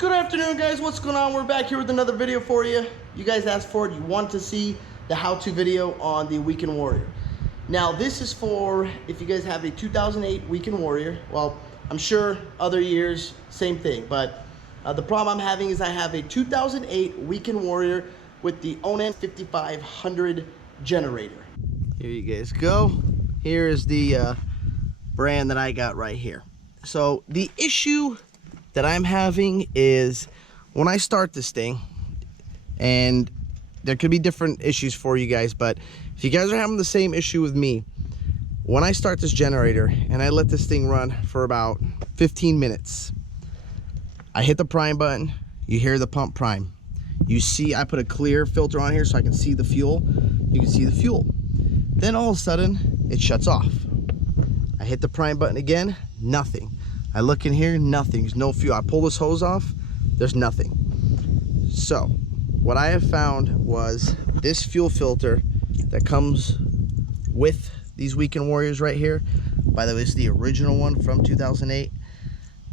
Good afternoon, guys. What's going on? We're back here with another video for you. You guys asked for it. You want to see the how-to video on the Weekend Warrior. Now, this is for if you guys have a 2008 Weekend Warrior. Well, I'm sure other years, same thing. But the problem I'm having is I have a 2008 Weekend Warrior with the Onan 5500 generator. Here you guys go. Here is the brand that I got right here. So the issue that I'm having is when I start this thing, and there could be different issues for you guys, but if you guys are having the same issue with me, when I start this generator and I let this thing run for about 15 minutes, I hit the prime button, you hear the pump prime. You see I put a clear filter on here so I can see the fuel. You can see the fuel. Then all of a sudden, it shuts off. I hit the prime button again, nothing. I look in here, nothing. There's no fuel. I pull this hose off, there's nothing. So what I have found was this fuel filter that comes with these Weekend Warriors right here. By the way, it's the original one from 2008.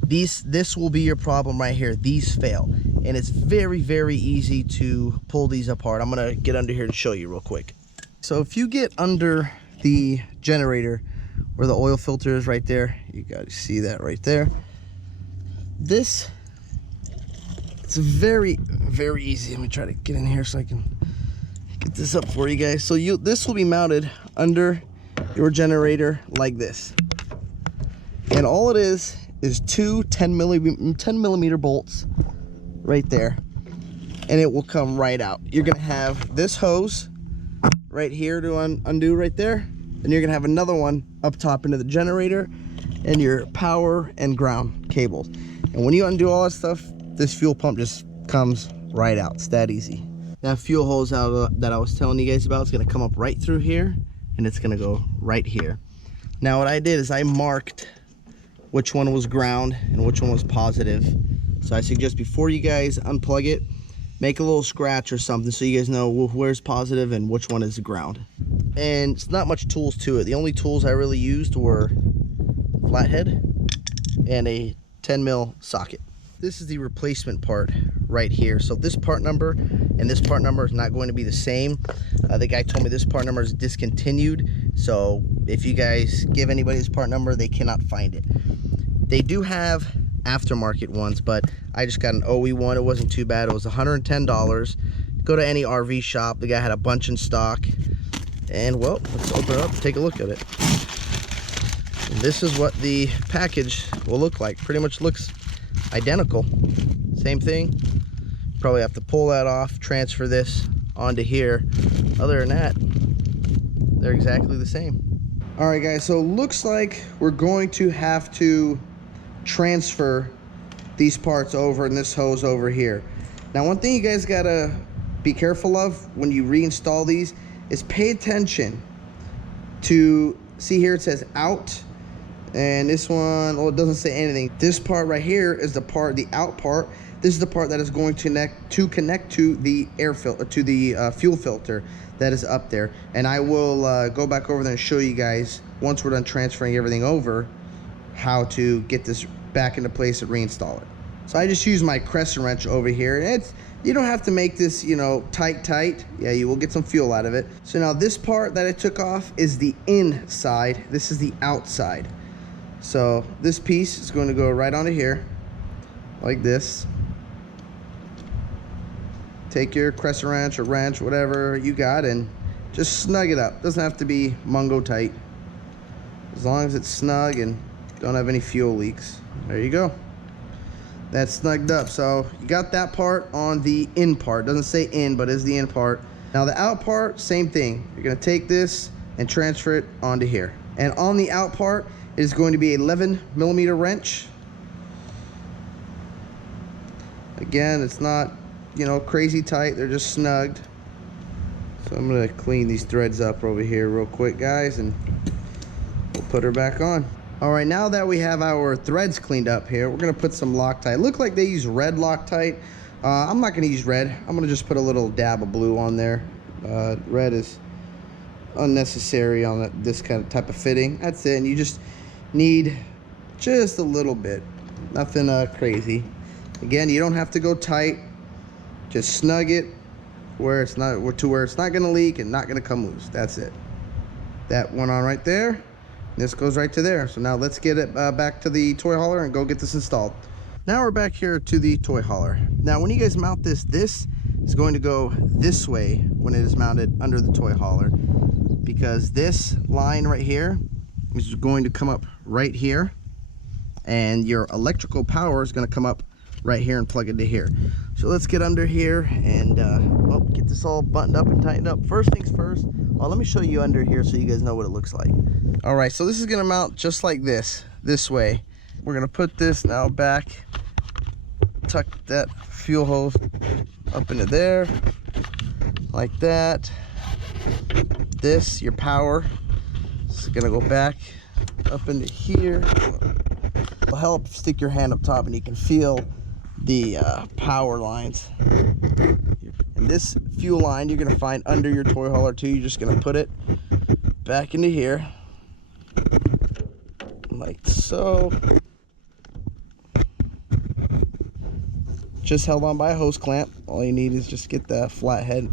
This will be your problem right here. These fail, and it's very, very easy to pull these apart. I'm gonna get under here and show you real quick. So if you get under the generator where the oil filter is right there, you guys see that right there. It's very, very easy. Let me try to get in here so I can get this up for you guys. So this will be mounted under your generator like this, and all it is two 10 millimeter bolts right there, and it will come right out. You're gonna have this hose right here to undo right there. Then you're gonna have another one up top into the generator and your power and ground cables. And when you undo all that stuff, this fuel pump just comes right out. It's that easy. That fuel hose out that I was telling you guys about is gonna come up right through here, and it's gonna go right here. Now what I did is I marked which one was ground and which one was positive. So I suggest before you guys unplug it, make a little scratch or something so you guys know where's positive and which one is ground. And it's not much tools to it. The only tools I really used were flathead and a 10 mil socket. This is the replacement part right here. So this part number and this part number is not going to be the same. The guy told me this part number is discontinued. So if you guys give anybody this part number, they cannot find it. They do have aftermarket ones, but I just got an OE one. It wasn't too bad. It was $110. Go to any RV shop. The guy had a bunch in stock. And well, let's open it up and take a look at it. And this is what the package will look like. Pretty much looks identical. Same thing. Probably have to pull that off, transfer this onto here. Other than that, they're exactly the same. All right, guys, so it looks like we're going to have to transfer these parts over in this hose over here. Now, one thing you guys gotta be careful of when you reinstall these is pay attention to, see here it says out, and this one, well, it doesn't say anything. This part right here is the part, the out part. This is the part that is going to connect to the air filter, to the fuel filter that is up there. And I will go back over there and show you guys once we're done transferring everything over how to get this back into place and reinstall it. So I just use my crescent wrench over here, and you don't have to make this, you know, tight. Yeah, you will get some fuel out of it. So now this part that I took off is the inside. This is the outside. So this piece is going to go right onto here like this. Take your crescent wrench or wrench, whatever you got, and just snug it up. Doesn't have to be mungo tight. As long as it's snug and don't have any fuel leaks. There you go. That's snugged up. So you got that part on the in part. Doesn't say in, but is the in part. Now the out part, same thing. You're gonna take this and transfer it onto here. And on the out part is going to be an 11 millimeter wrench. Again, it's not, you know, crazy tight. They're just snugged. So I'm gonna clean these threads up over here real quick, guys, and we'll put her back on. All right, now that we have our threads cleaned up here, we're gonna put some Loctite. Look like they use red Loctite. I'm not gonna use red. I'm gonna just put a little dab of blue on there. Red is unnecessary on this kind of type of fitting. That's it, and you just need just a little bit. Nothing crazy. Again, you don't have to go tight. Just snug it where it's not gonna leak and not gonna come loose. That's it. That went on right there. This goes right to there. So now let's get it back to the toy hauler and go get this installed. Now we're back here to the toy hauler. Now when you guys mount this, this is going to go this way when it is mounted under the toy hauler, because this line right here is going to come up right here, and your electrical power is going to come up right here and plug into here. So let's get under here and well, get this all buttoned up and tightened up. First things first, well, let me show you under here so you guys know what it looks like. All right, so this is going to mount just like this way. We're going to put this now back, tuck that fuel hose up into there like that. This, your power, is going to go back up into here. It'll help stick your hand up top and you can feel the power lines. And this fuel line you're going to find under your toy hauler too. You're just going to put it back into here like so. Just held on by a hose clamp. All you need is just get the flat head.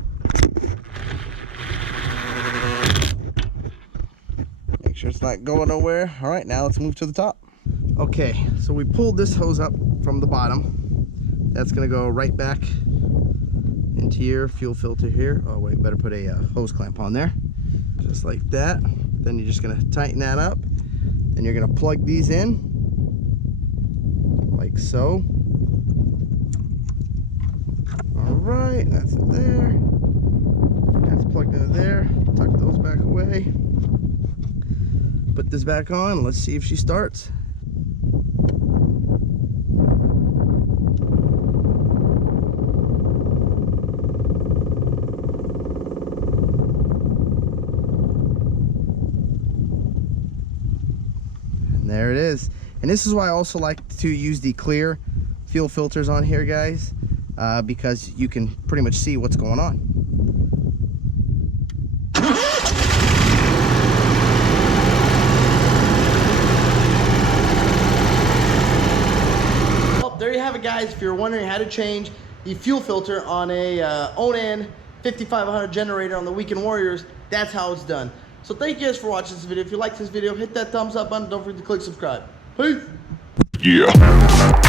Make sure it's not going nowhere. All right, now let's move to the top. Okay, so we pulled this hose up from the bottom. That's gonna go right back into your fuel filter here. Oh wait, better put a hose clamp on there. Just like that. Then you're just gonna tighten that up. Then you're gonna plug these in, like so. All right, that's in there. That's plugged into there. Tuck those back away. Put this back on. Let's see if she starts. And there it is. And this is why I also like to use the clear fuel filters on here, guys, because you can pretty much see what's going on. Well, there you have it, guys. If you're wondering how to change the fuel filter on a Onan 5500 generator on the Weekend Warriors, that's how it's done. So thank you guys for watching this video. If you like this video, hit that thumbs up button. Don't forget to click subscribe. Peace. Yeah.